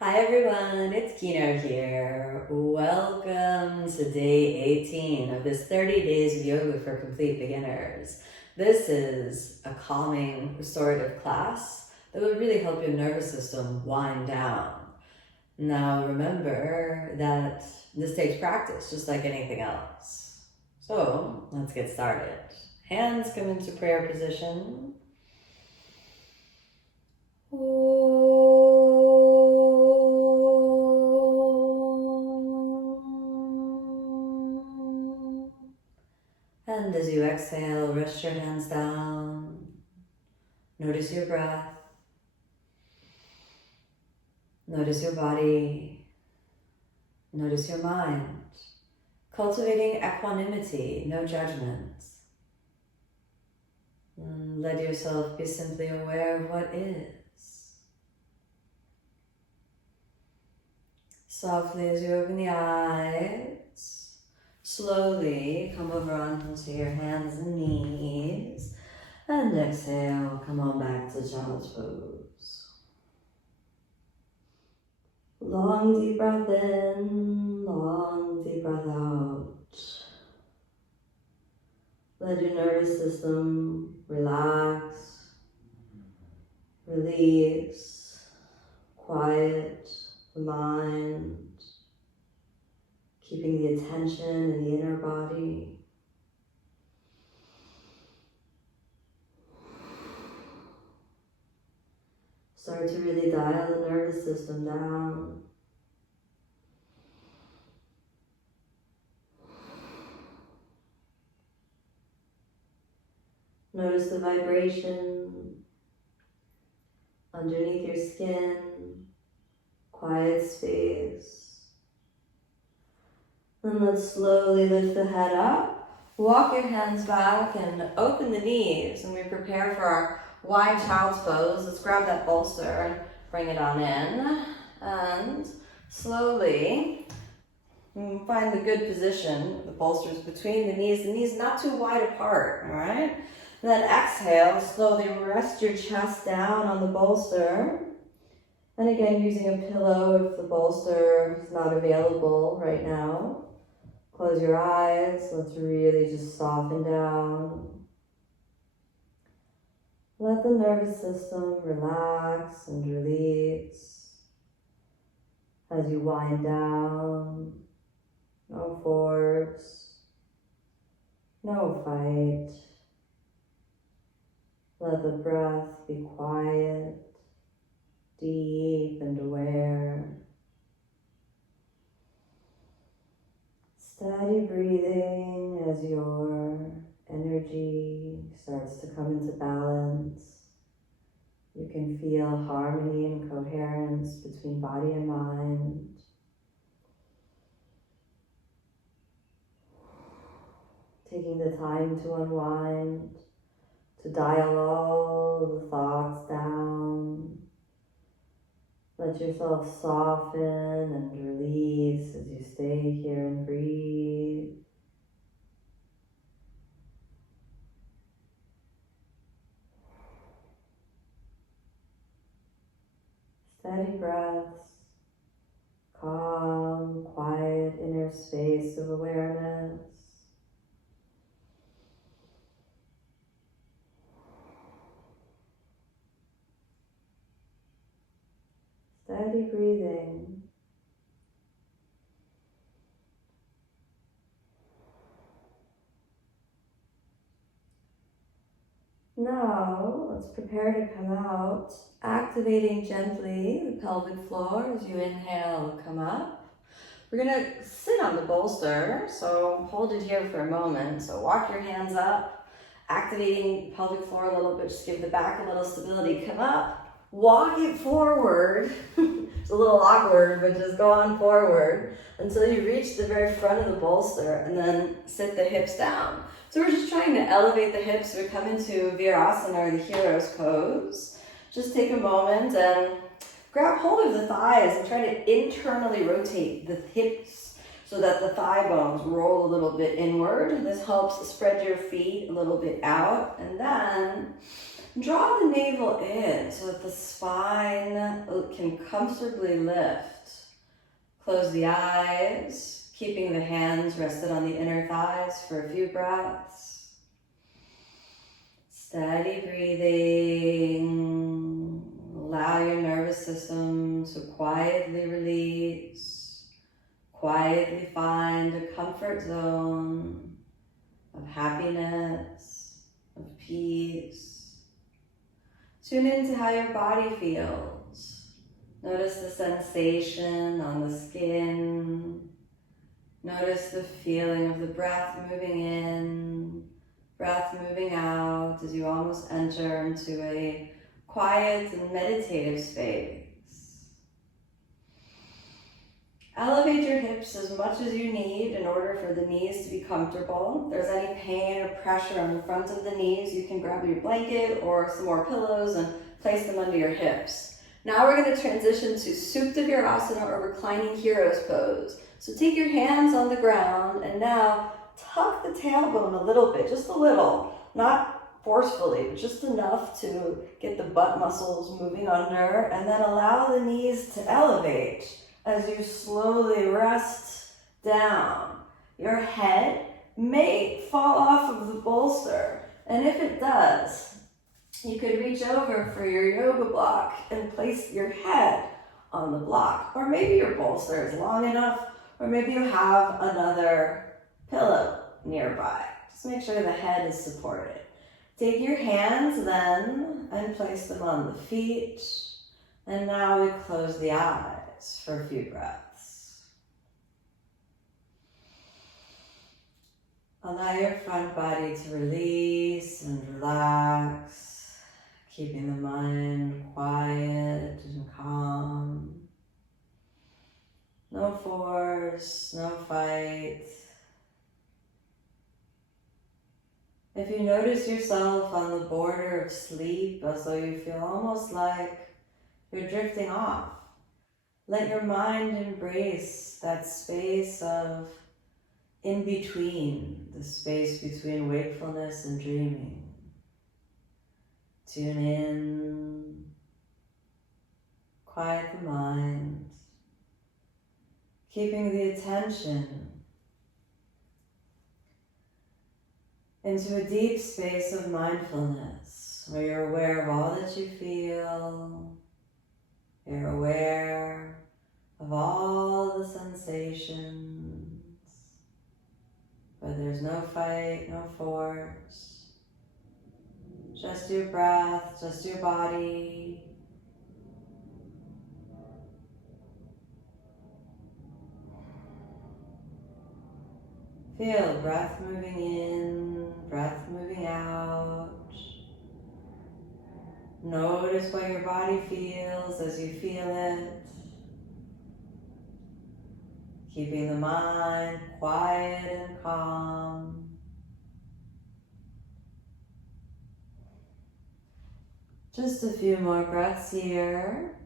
Hi everyone, it's Kino here. Welcome to day 18 of this 30 days of yoga for complete beginners. This is a calming, restorative class that will really help your nervous system wind down. Now remember that this takes practice, just like anything else. So let's get started. Hands come into prayer position. And as you exhale, rest your hands down. Notice your breath. Notice your body. Notice your mind. Cultivating equanimity, no judgments. And let yourself be simply aware of what is. Softly as you open the eyes, slowly come over onto your hands and knees. And exhale, come on back to child's pose. Long deep breath in, long deep breath out. Let your nervous system relax, release, quiet the mind, keeping the attention in the inner body. Start to really dial the nervous system down. Notice the vibration underneath your skin, quiet space. And let's slowly lift the head up. Walk your hands back and open the knees. And we prepare for our wide child's pose. Let's grab that bolster and bring it on in. And slowly find the good position. The bolster's between the knees not too wide apart, all right? And then exhale, slowly rest your chest down on the bolster. And again, using a pillow if the bolster is not available right now. Close your eyes, let's really just soften down. Let the nervous system relax and release as you wind down. No force, no fight. Let the breath be quiet, deep and aware. Steady breathing as your energy starts to come into balance. You can feel harmony and coherence between body and mind. Taking the time to unwind, to dial all the thoughts down. Let yourself soften and release as you stay here and breathe. Steady breaths, calm, quiet inner space of awareness. Steady breathing. Now, let's prepare to come out, activating gently the pelvic floor as you inhale, come up. We're gonna sit on the bolster, so hold it here for a moment. So walk your hands up, activating pelvic floor a little bit, just give the back a little stability. Come up. Walk it forward. It's a little awkward, but just go on forward until you reach the very front of the bolster and then sit the hips down. So we're just trying to elevate the hips. We come into Virasana or the hero's pose. Just take a moment and grab hold of the thighs and try to internally rotate the hips so that the thigh bones roll a little bit inward. This helps spread your feet a little bit out. And then Draw the navel in so that the spine can comfortably lift. Close the eyes, keeping the hands rested on the inner thighs for a few breaths. Steady breathing. Allow your nervous system to quietly release, quietly find a comfort zone of happiness, of peace. Tune into how your body feels. Notice the sensation on the skin. Notice the feeling of the breath moving in, breath moving out as you almost enter into a quiet and meditative space. Elevate your hips as much as you need in order for the knees to be comfortable. If there's any pain or pressure on the front of the knees, you can grab your blanket or some more pillows and place them under your hips. Now we're going to transition to Supta Virasana or reclining hero's pose. So take your hands on the ground and now tuck the tailbone a little bit, just a little, not forcefully, but just enough to get the butt muscles moving under, and then allow the knees to elevate as you slowly rest down. Your head may fall off of the bolster, and if it does, you could reach over for your yoga block and place your head on the block, or maybe your bolster is long enough, or maybe you have another pillow nearby. Just make sure the head is supported. Take your hands then and place them on the feet. And now we close the eyes for a few breaths. Allow your front body to release and relax, keeping the mind quiet and calm. No force, no fight. If you notice yourself on the border of sleep, as though you feel almost like you're drifting off, let your mind embrace that space of in between, the space between wakefulness and dreaming. Tune in, quiet the mind, keeping the attention into a deep space of mindfulness, where you're aware of all that you feel, you're aware of all the sensations, but there's no fight, no force, just your breath, just your body. Feel breath moving in, breath moving out. Notice what your body feels as you feel it. Keeping the mind quiet and calm. Just a few more breaths here.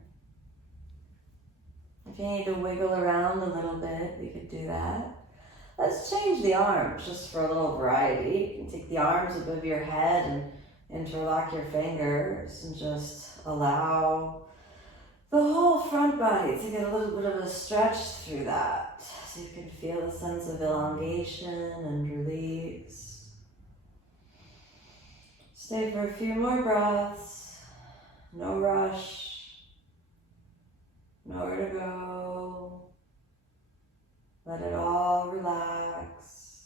If you need to wiggle around a little bit, we could do that. Let's change the arms just for a little variety. You can take the arms above your head and interlock your fingers and just allow the whole front body to get a little bit of a stretch through that. So you can feel a sense of elongation and release. Stay for a few more breaths. No rush. Nowhere to go. Let it all relax.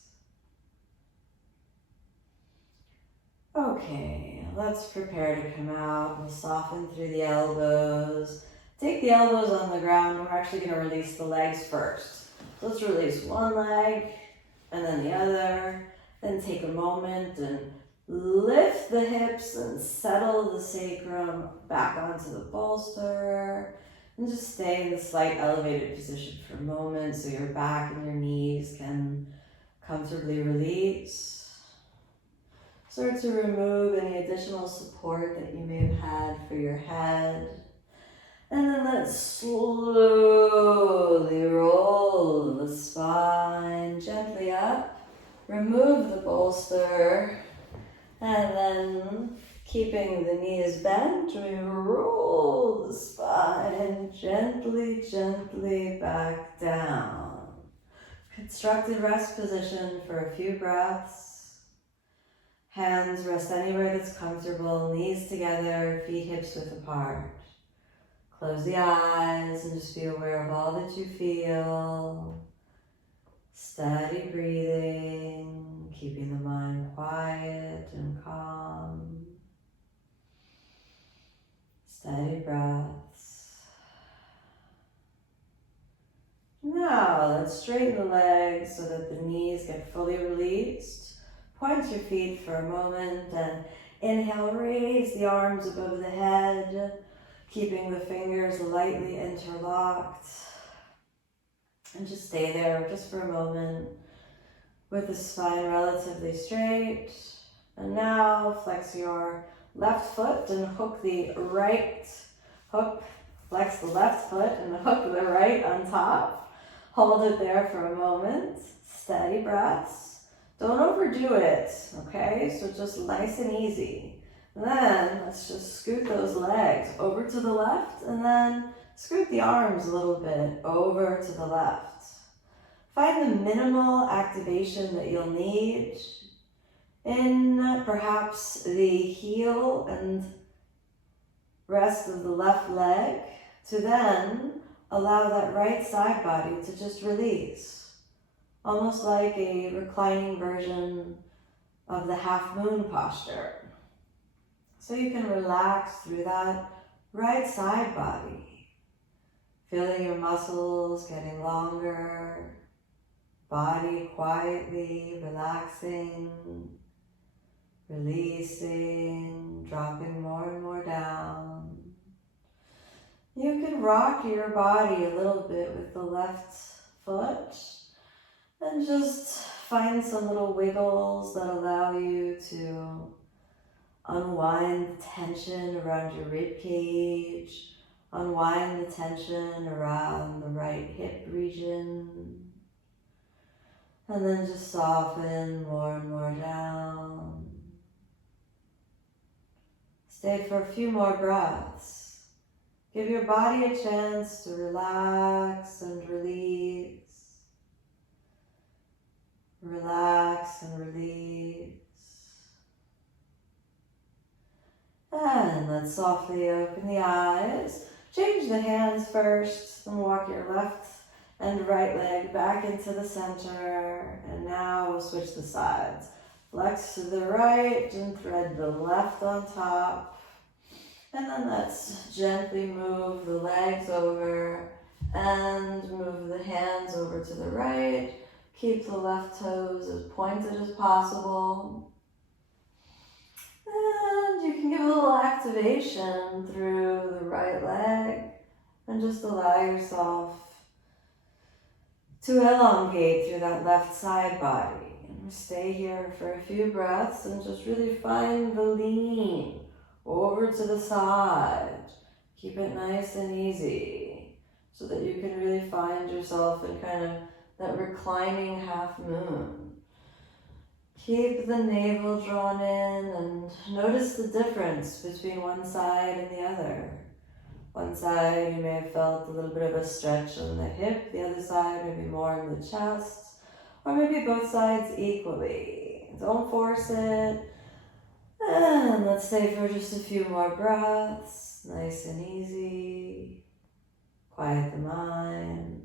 Okay, let's prepare to come out. We'll soften through the elbows. Take the elbows on the ground. We're actually going to release the legs first. So let's release one leg and then the other. Then take a moment and lift the hips and settle the sacrum back onto the bolster. And just stay in the slight elevated position for a moment so your back and your knees can comfortably release. Start to remove any additional support that you may have had for your head. And then let's slowly roll the spine gently up. Remove the bolster. And then Keeping the knees bent, we roll the spine gently, gently back down. Constructive rest position for a few breaths. Hands rest anywhere that's comfortable, knees together, feet hips width apart. Close the eyes and just be aware of all that you feel. Steady breathing, keeping the mind quiet and calm. Steady breaths. Now let's straighten the legs so that the knees get fully released. Point your feet for a moment and inhale, raise the arms above the head, keeping the fingers lightly interlocked. And just stay there just for a moment with the spine relatively straight. And now flex your left foot and hook the right hook. Flex the left foot and hook the right on top. Hold it there for a moment. Steady breaths. Don't overdo it, okay? So just nice and easy. And then let's just scoot those legs over to the left and then scoot the arms a little bit over to the left. Find the minimal activation that you'll need in perhaps the heel and rest of the left leg to then allow that right side body to just release. Almost like a reclining version of the half moon posture. So you can relax through that right side body. Feeling your muscles getting longer, body quietly relaxing, releasing, dropping more and more down. You can rock your body a little bit with the left foot and just find some little wiggles that allow you to unwind the tension around your rib cage, unwind the tension around the right hip region, and then just soften more and more down. Stay for a few more breaths. Give your body a chance to relax and release. Relax and release. And let's softly open the eyes. Change the hands first and walk your left and right leg back into the center. And now we'll switch the sides. Flex to the right and thread the left on top. And then let's gently move the legs over and move the hands over to the right. Keep the left toes as pointed as possible. And you can give a little activation through the right leg and just allow yourself to elongate through that left side body. And stay here for a few breaths and just really find the lean over to the side. Keep it nice and easy so that you can really find yourself in kind of that reclining half moon. Keep the navel drawn in and notice the difference between one side and the other. One side you may have felt a little bit of a stretch on the hip, the other side maybe more in the chest, or maybe both sides equally. Don't force it. And let's stay for just a few more breaths, nice and easy. Quiet the mind.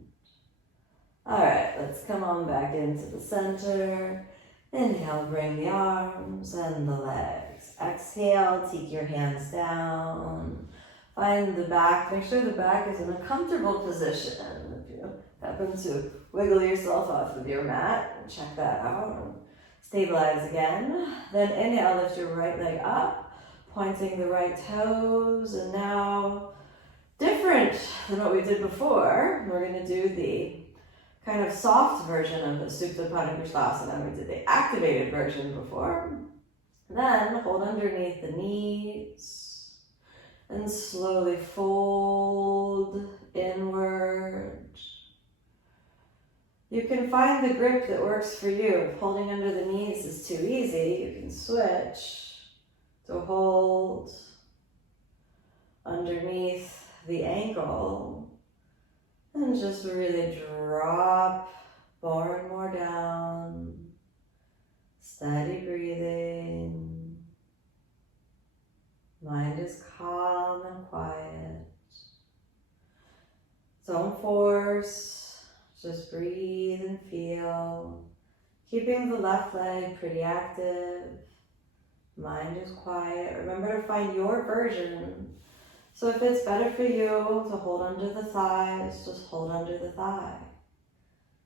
All right, let's come on back into the center. Inhale, bring the arms and the legs. Exhale, take your hands down. Find the back, make sure the back is in a comfortable position. If you happen to wiggle yourself off of your mat, check that out. Stabilize again. Then inhale, lift your right leg up, pointing the right toes. And now, different than what we did before, we're going to do the kind of soft version of the Supta Pada Krishnasana. We did the activated version before. Then hold underneath the knees and slowly fold inward. You can find the grip that works for you. If holding under the knees is too easy, you can switch to hold underneath the ankle and just really drop more and more down. Steady breathing. Mind is calm and quiet. Don't force, just breathe and feel. Keeping the left leg pretty active. Mind is quiet. Remember to find your version. So if it's better for you to hold under the thighs, just hold under the thigh.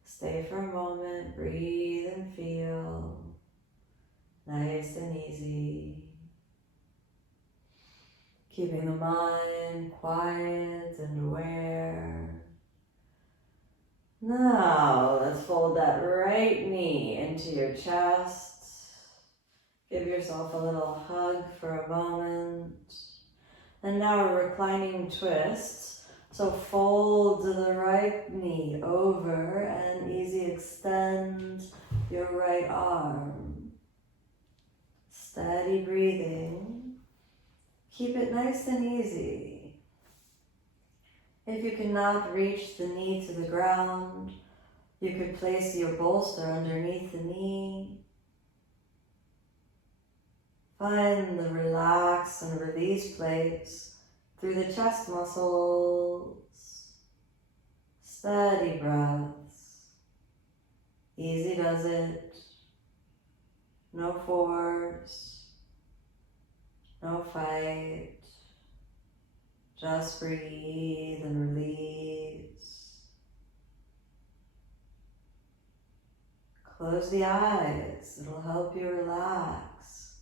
Stay for a moment, breathe and feel. Nice and easy. Keeping the mind quiet and aware. Now, let's fold that right knee into your chest. Give yourself a little hug for a moment. And now a reclining twist. So fold the right knee over and easy extend your right arm. Steady breathing. Keep it nice and easy. If you cannot reach the knee to the ground, you could place your bolster underneath the knee. Find the relax and release place through the chest muscles. Steady breaths. Easy does it. No force. No fight. Just breathe and release. Close the eyes. It'll help you relax.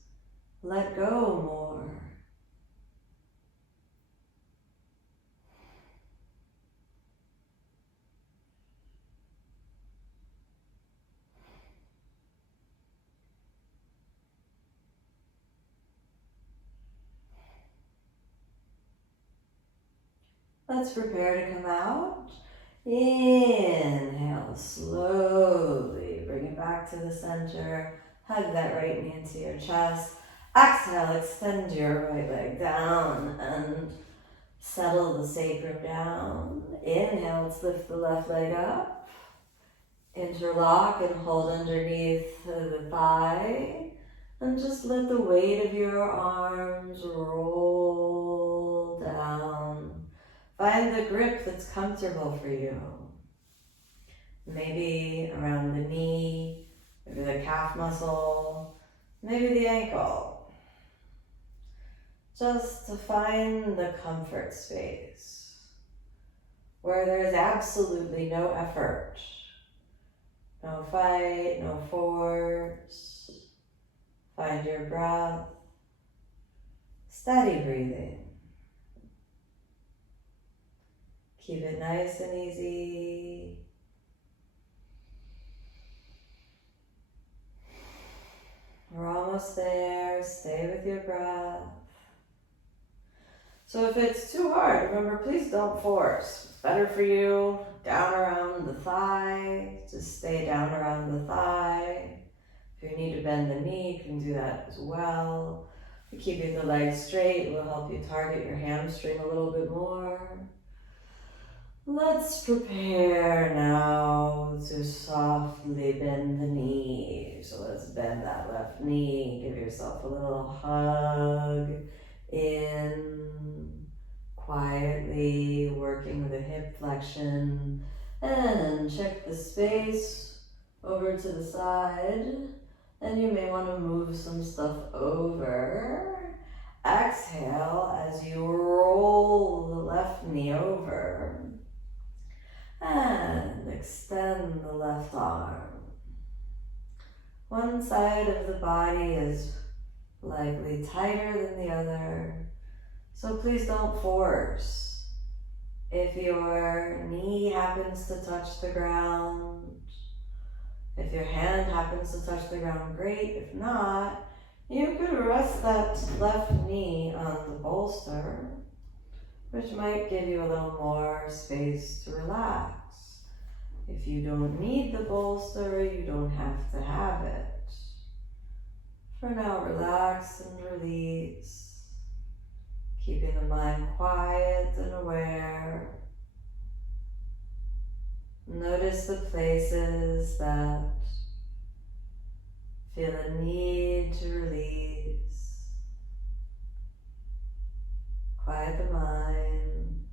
Let go more. Let's prepare to come out. Inhale, slowly bring it back to the center. Hug that right knee into your chest. Exhale, extend your right leg down and settle the sacrum down. Inhale, let's lift the left leg up. Interlock and hold underneath the thigh. And just let the weight of your arms roll down. Find the grip that's comfortable for you. Maybe around the knee, maybe the calf muscle, maybe the ankle. Just to find the comfort space where there is absolutely no effort, no fight, no force. Find your breath, steady breathing. Keep it nice and easy. We're almost there. Stay with your breath. So if it's too hard, remember, please don't force. It's better for you down around the thigh. Just stay down around the thigh. If you need to bend the knee, you can do that as well. Keeping the legs straight will help you target your hamstring a little bit more. Let's prepare now to softly bend the knee. So let's bend that left knee. Give yourself a little hug in, quietly working the hip flexion. And check the space over to the side. And you may want to move some stuff over. Exhale as you roll the left knee over. And extend the left arm. One side of the body is likely tighter than the other, so please don't force. If your knee happens to touch the ground, if your hand happens to touch the ground, great. If not, you could rest that left knee on the bolster, which might give you a little more space to relax. If you don't need the bolster, you don't have to have it. For now, relax and release, keeping the mind quiet and aware. Notice the places that feel a need to release. Quiet the mind.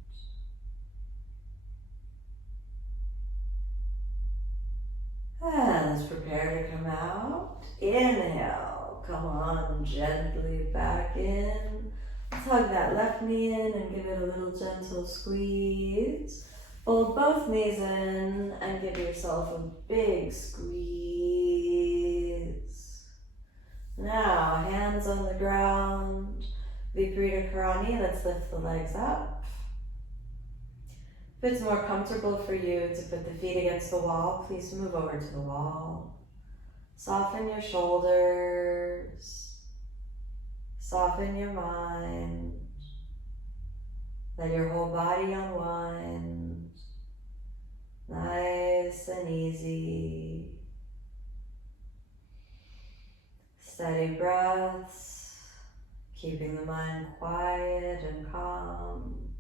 And let's prepare to come out. Inhale, come on gently back in. Let's hug that left knee in and give it a little gentle squeeze. Fold both knees in and give yourself a big squeeze. Now, hands on the ground. Viparita Karani, let's lift the legs up. If it's more comfortable for you to put the feet against the wall, please move over to the wall. Soften your shoulders. Soften your mind. Let your whole body unwind. Nice and easy. Steady breaths, keeping the mind quiet and calm.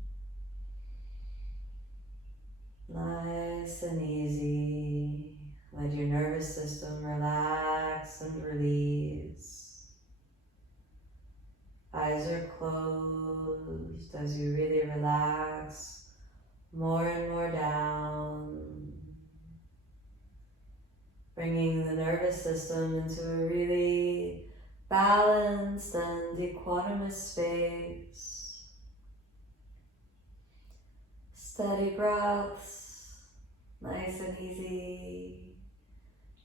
Nice and easy. Let your nervous system relax and release. Eyes are closed as you really relax more and more down. Bringing the nervous system into a really balanced and equanimous space. Steady breaths, nice and easy.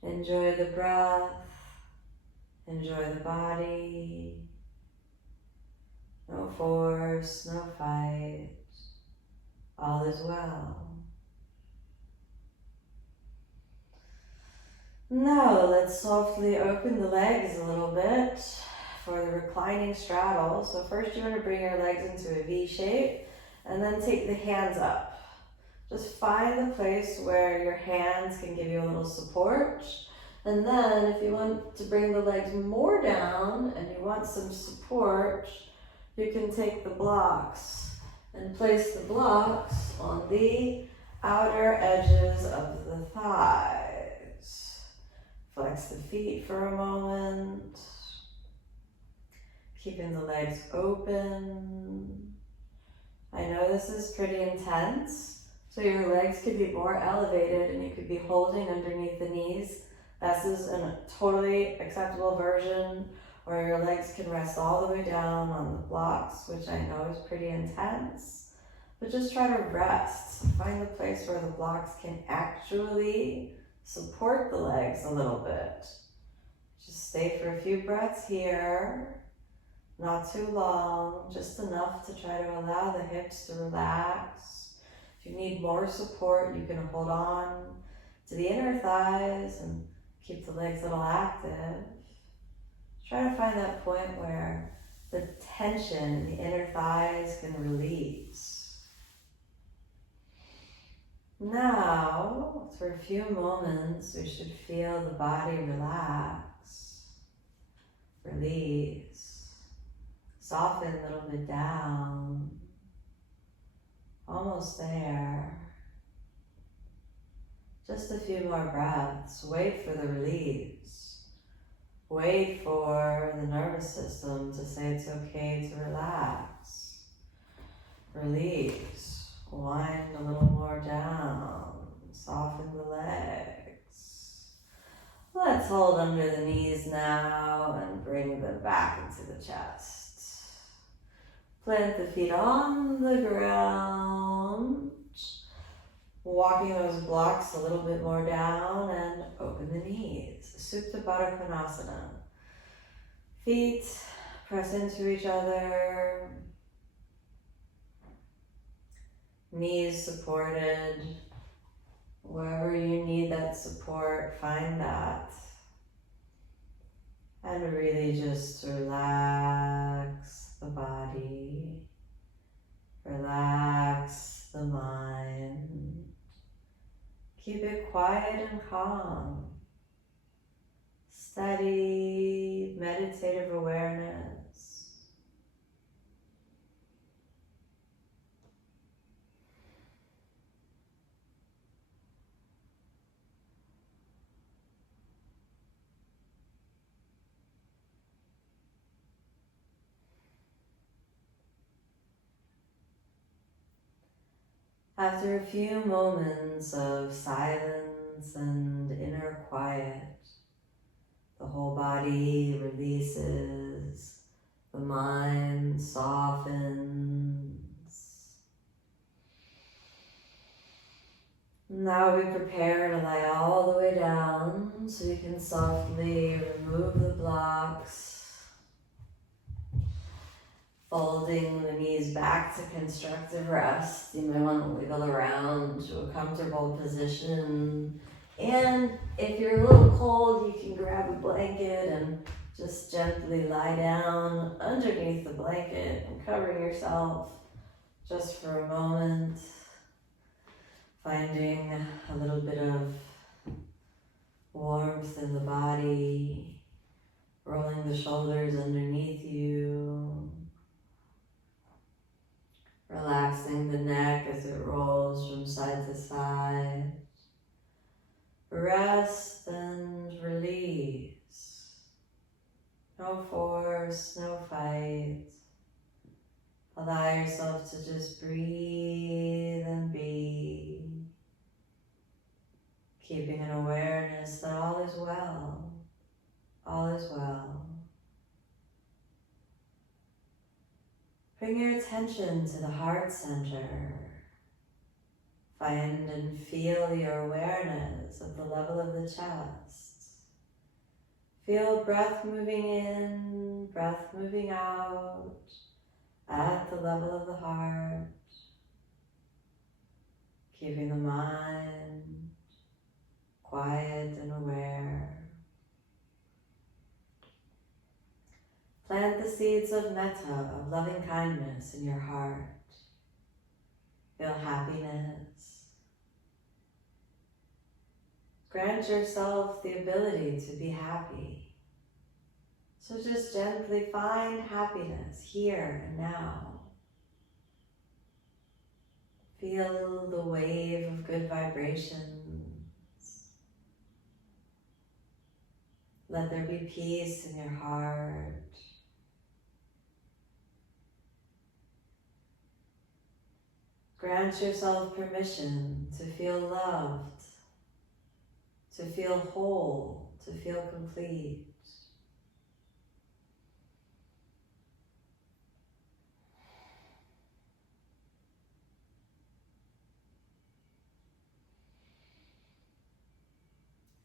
Enjoy the breath, enjoy the body. No force, no fight. All is well. Now let's softly open the legs a little bit for the reclining straddle. So first you want to bring your legs into a V shape and then take the hands up. Just find the place where your hands can give you a little support. And then if you want to bring the legs more down and you want some support, you can take the blocks and place the blocks on the outer edges of the thighs. Flex the feet for a moment, keeping the legs open. I know this is pretty intense, so your legs could be more elevated and you could be holding underneath the knees. This is a totally acceptable version, or your legs can rest all the way down on the blocks, which I know is pretty intense. But just try to rest. Find the place where the blocks can actually support the legs a little bit. Just stay for a few breaths here. Not too long, just enough to try to allow the hips to relax. If you need more support, you can hold on to the inner thighs and keep the legs a little active. Try to find that point where the tension in the inner thighs can release. Now, for a few moments, we should feel the body relax, release, soften a little bit down, almost there. Just a few more breaths. Wait for the release. Wait for the nervous system to say it's okay to relax. Release. Wind a little more down. Soften the legs. Let's hold under the knees now and bring them back into the chest. Plant the feet on the ground. Walking those blocks a little bit more down and open the knees. Supta Baddha Konasana. Feet press into each other. Knees supported. Wherever you need that support, find that. And really just relax the body. Relax the mind. Keep it quiet and calm. steady, meditative awareness. After a few moments of silence and inner quiet, the whole body releases, the mind softens. Now we prepare to lie all the way down so you can softly remove the blocks, folding the knees back to constructive rest. You may want to wiggle around to a comfortable position. And if you're a little cold, you can grab a blanket and just gently lie down underneath the blanket and cover yourself just for a moment, finding a little bit of warmth in the body, rolling the shoulders underneath you, relaxing the neck as it rolls from side to side. Rest and release. No force, no fight. Allow yourself to just breathe and be, keeping an awareness that all is well. All is well. Bring your attention to the heart center. Find and feel your awareness at the level of the chest. Feel breath moving in, breath moving out at the level of the heart. Keeping the mind quiet and aware. Plant the seeds of metta, of loving kindness in your heart. Feel happiness. Grant yourself the ability to be happy. So just gently find happiness here and now. Feel the wave of good vibrations. Let there be peace in your heart. Grant yourself permission to feel loved, to feel whole, to feel complete.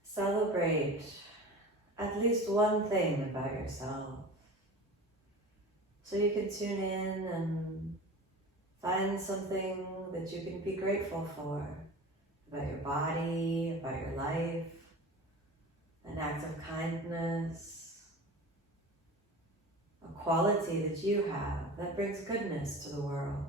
Celebrate at least one thing about yourself, so you can tune in and find something that you can be grateful for, about your body, about your life, an act of kindness, a quality that you have that brings goodness to the world.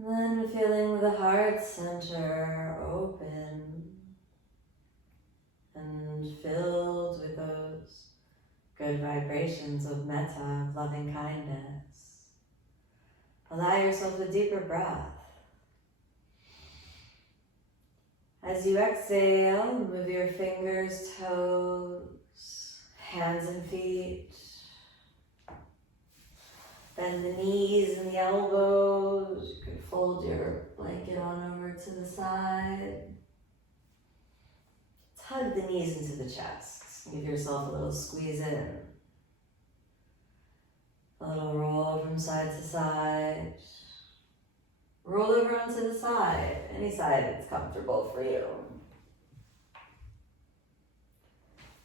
And then feeling the heart center open and filled with those good vibrations of metta, of loving kindness. Allow yourself a deeper breath. As you exhale, move your fingers, toes, hands and feet. Bend the knees and the elbows. You can fold your blanket on over to the side. Tug the knees into the chest. Give yourself a little squeeze in. A little roll from side to side. Roll over onto the side, any side that's comfortable for you.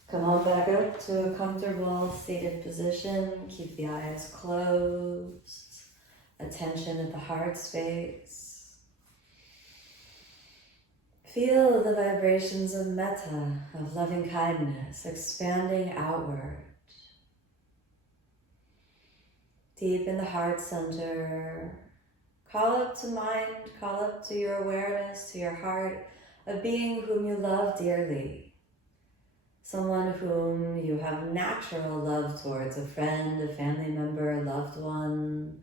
Come on back up to a comfortable seated position. Keep the eyes closed. Attention at the heart space. Feel the vibrations of metta, of loving kindness, expanding outward. Deep in the heart center, call up to mind, call up to your awareness, to your heart, a being whom you love dearly. Someone whom you have natural love towards, a friend, a family member, a loved one,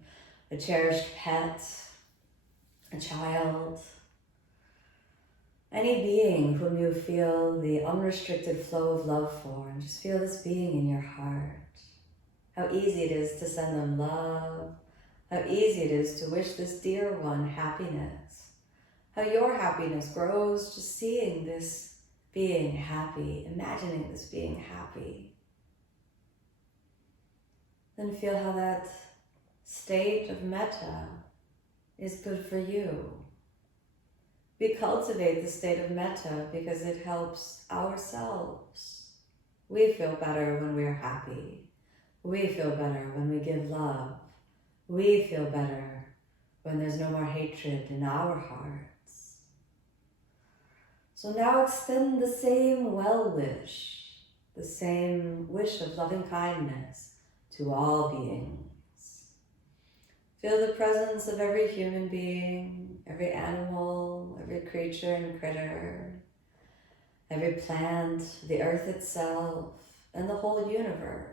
a cherished pet, a child. Any being whom you feel the unrestricted flow of love for, and just feel this being in your heart. How easy it is to send them love. How easy it is to wish this dear one happiness. How your happiness grows just seeing this being happy, imagining this being happy. Then feel how that state of metta is good for you. We cultivate the state of metta because it helps ourselves. We feel better when we're happy. We feel better when we give love. We feel better when there's no more hatred in our hearts. So now extend the same well-wish, the same wish of loving kindness to all beings. Feel the presence of every human being, every animal, every creature and critter, every plant, the earth itself, and the whole universe.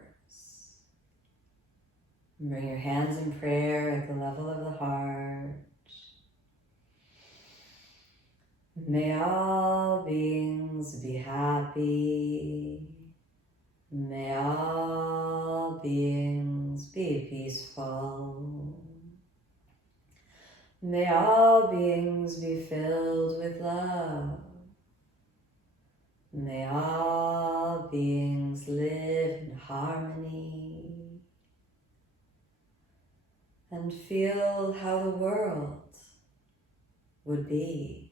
Bring your hands in prayer at the level of the heart. May all beings be happy. May all beings be peaceful. May all beings be filled with love. May all beings live in harmony. And feel how the world would be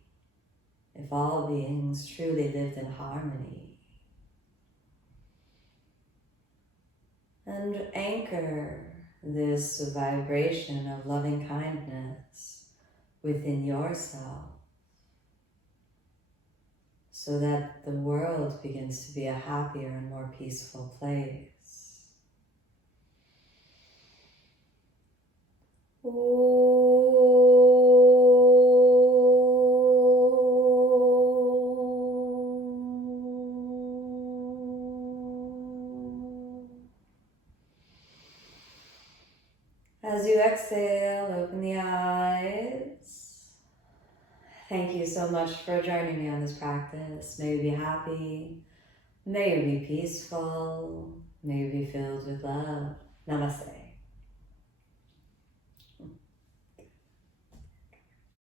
if all beings truly lived in harmony. And anchor this vibration of loving kindness within yourself so that the world begins to be a happier and more peaceful place. As you exhale, open the eyes. Thank you so much for joining me on this practice. May you be happy. May you be peaceful. May you be filled with love. Namaste.